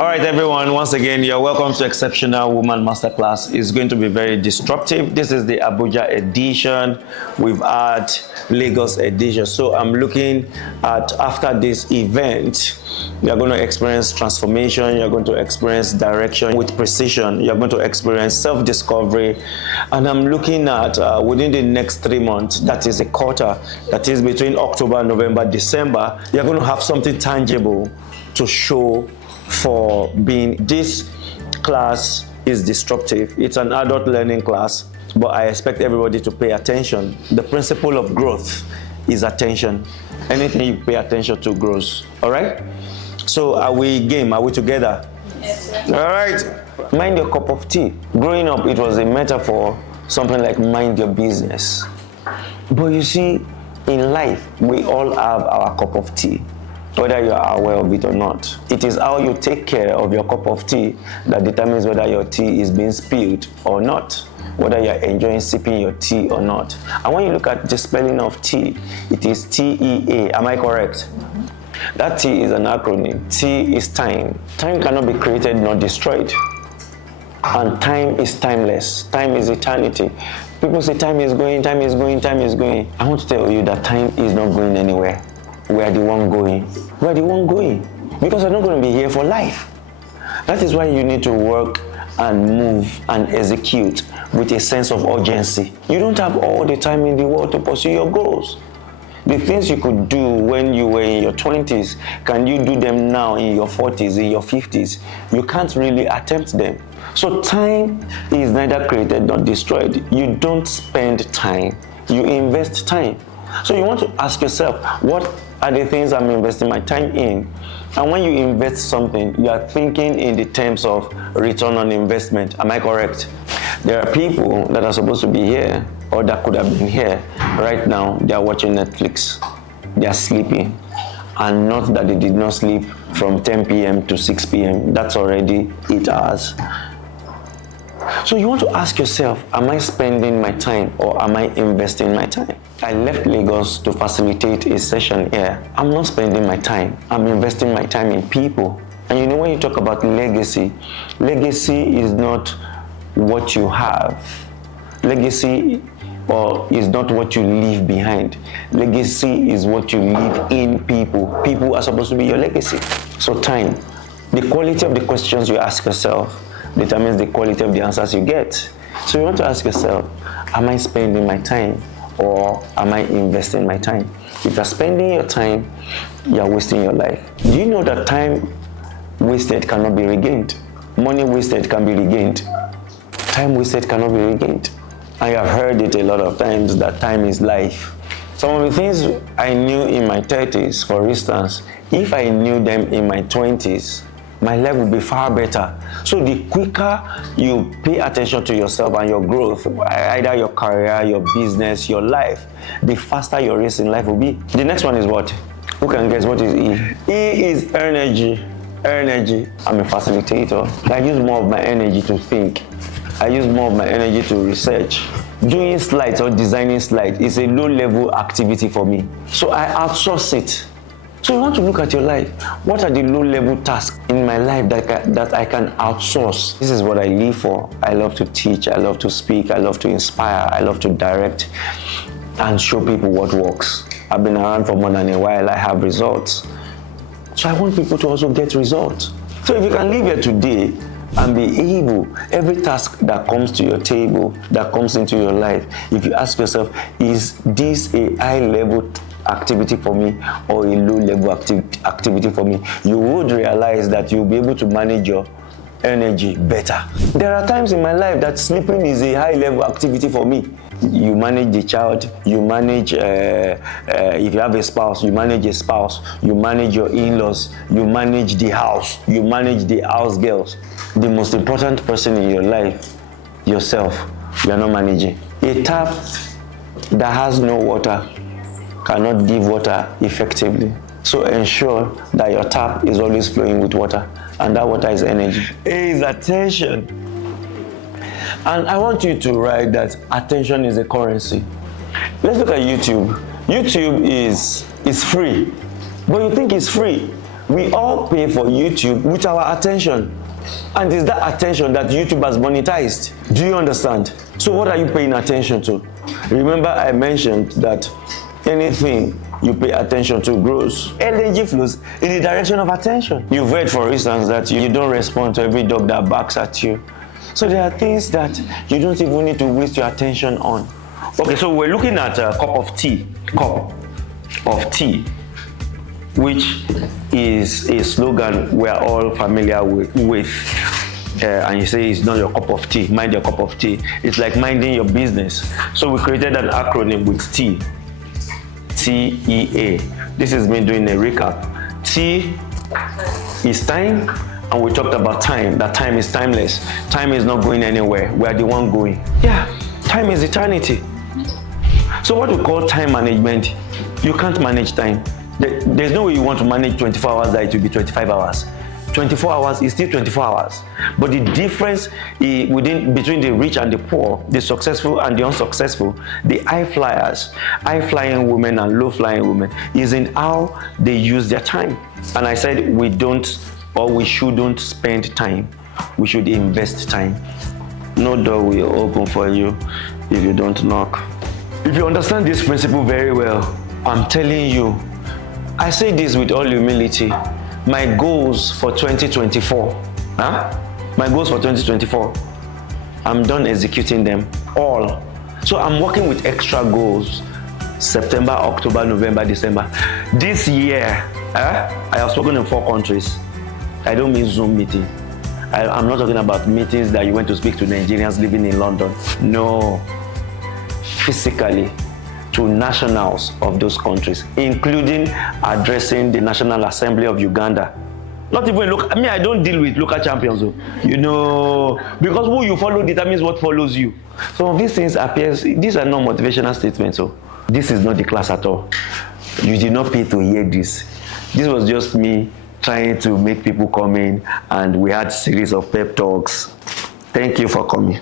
All right, everyone, once again, you're welcome to Exceptional Woman Masterclass. It's going to be very disruptive. This is the Abuja edition. We've had Lagos edition. So I'm looking at, after this event, you're going to experience transformation. You're going to experience direction with precision. You're going to experience self-discovery. And I'm looking at within the next 3 months, that is a quarter, that is between October, November, December, you're going to have something tangible to show for being. This class is disruptive. It's an adult learning class, but I expect everybody to pay attention. The principle of growth is attention. Anything you pay attention to grows. All right? So are we game? Are we together? Yes, sir. All right. Mind your cup of tea. Growing up, it was a metaphor, something like mind your business. But you see, in life, we all have our cup of tea, whether you are aware of it or not. It is how you take care of your cup of tea that determines whether your tea is being spilled or not, whether you're enjoying sipping your tea or not. And when you look at the spelling of tea, it is T-E-A. Am I correct? That T is an acronym. T is time. Time cannot be created nor destroyed. And time is timeless. Time is eternity. People say time is going, time is going, time is going. I want to tell you that time is not going anywhere. We are the one going. We are the one going. Because we're not going to be here for life. That is why you need to work and move and execute with a sense of urgency. You don't have all the time in the world to pursue your goals. The things you could do when you were in your 20s, can you do them now in your 40s, in your 50s? You can't really attempt them. So time is neither created nor destroyed. You don't spend time, you invest time. So you want to ask yourself, what are the things I'm investing my time in? And when you invest something, you are thinking in the terms of return on investment. Am I correct? There are people that are supposed to be here, or that could have been here. Right now, they are watching Netflix. They are sleeping. And not that they did not sleep from 10 p.m. to 6 p.m. That's already 8 hours. So you want to ask yourself, am I spending my time or am I investing my time? I left Lagos to facilitate a session here. I'm not spending my time. I'm investing my time in people. And you know, when you talk about legacy, legacy is not what you have. Legacy is not what you leave behind. Legacy is what you leave in people. People are supposed to be your legacy. So time, the quality of the questions you ask yourself determines the quality of the answers you get. So you want to ask yourself, am I spending my time or am I investing my time? If you're spending your time, you're wasting your life. Do you know that time wasted cannot be regained? Money wasted can be regained. Time wasted cannot be regained. I have heard it a lot of times that time is life. Some of the things I knew in my 30s, for instance, if I knew them in my 20s, my life would be far better. So the quicker you pay attention to yourself and your growth, either your career, your business, your life, the faster your race in life will be. The next one is what? Who can guess what is E? E is energy. Energy. I'm a facilitator. I use more of my energy to think. I use more of my energy to research. Doing slides or designing slides is a low-level activity for me. So I outsource it. So you want to look at your life. What are the low-level tasks in my life that I can outsource? This is what I live for. I love to teach. I love to speak. I love to inspire. I love to direct and show people what works. I've been around for more than a while. I have results. So I want people to also get results. So if you can live here today and be able, every task that comes to your table, that comes into your life, if you ask yourself, is this a high-level activity for me or a low-level activity for me, you would realize that you'll be able to manage your energy better. There are times in my life that sleeping is a high-level activity for me. You manage the child, you manage, if you have a spouse, you manage a spouse, you manage your in-laws, you manage the house, you manage the house girls. The most important person in your life, yourself, you are not managing. A tap that has no water cannot give water effectively. So ensure that your tap is always flowing with water, and that water is energy. A is attention. And I want you to write that attention is a currency. Let's look at YouTube. YouTube is free, but you think it's free. We all pay for YouTube with our attention. And it's that attention that YouTube has monetized. Do you understand? So what are you paying attention to? Remember I mentioned that anything you pay attention to grows. Energy flows in the direction of attention. You've heard, for instance, that you don't respond to every dog that barks at you. So there are things that you don't even need to waste your attention on. Okay, so we're looking at a cup of tea, which is a slogan we're all familiar with. And you say it's not your cup of tea, mind your cup of tea. It's like minding your business. So we created an acronym with T, T-E-A. This is me doing a recap. T is time, and we talked about time, that time is timeless. Time is not going anywhere. We are the one going. Yeah, time is eternity. So what we call time management, you can't manage time. There's no way you want to manage 24 hours that it will be 25 hours. 24 hours is still 24 hours. But the difference between the rich and the poor, the successful and the unsuccessful, the high-flying women and low-flying women, is in how they use their time. And I said we shouldn't spend time. We should invest time. No door will open for you if you don't knock. If you understand this principle very well, I'm telling you, I say this with all humility, my goals for 2024, my goals for 2024, I'm done executing them all. So I'm working with extra goals, September, October, November, December. This year, I have spoken in 4 countries. I don't mean Zoom meeting. I'm not talking about meetings that you went to speak to Nigerians living in London. No, physically, to nationals of those countries, including addressing the National Assembly of Uganda. Not even I don't deal with local champions, though. You know, because who you follow determines what follows you. Some of these things these are not motivational statements, so this is not the class at all. You did not pay to hear this. This was just me trying to make people come in, and we had a series of pep talks. Thank you for coming.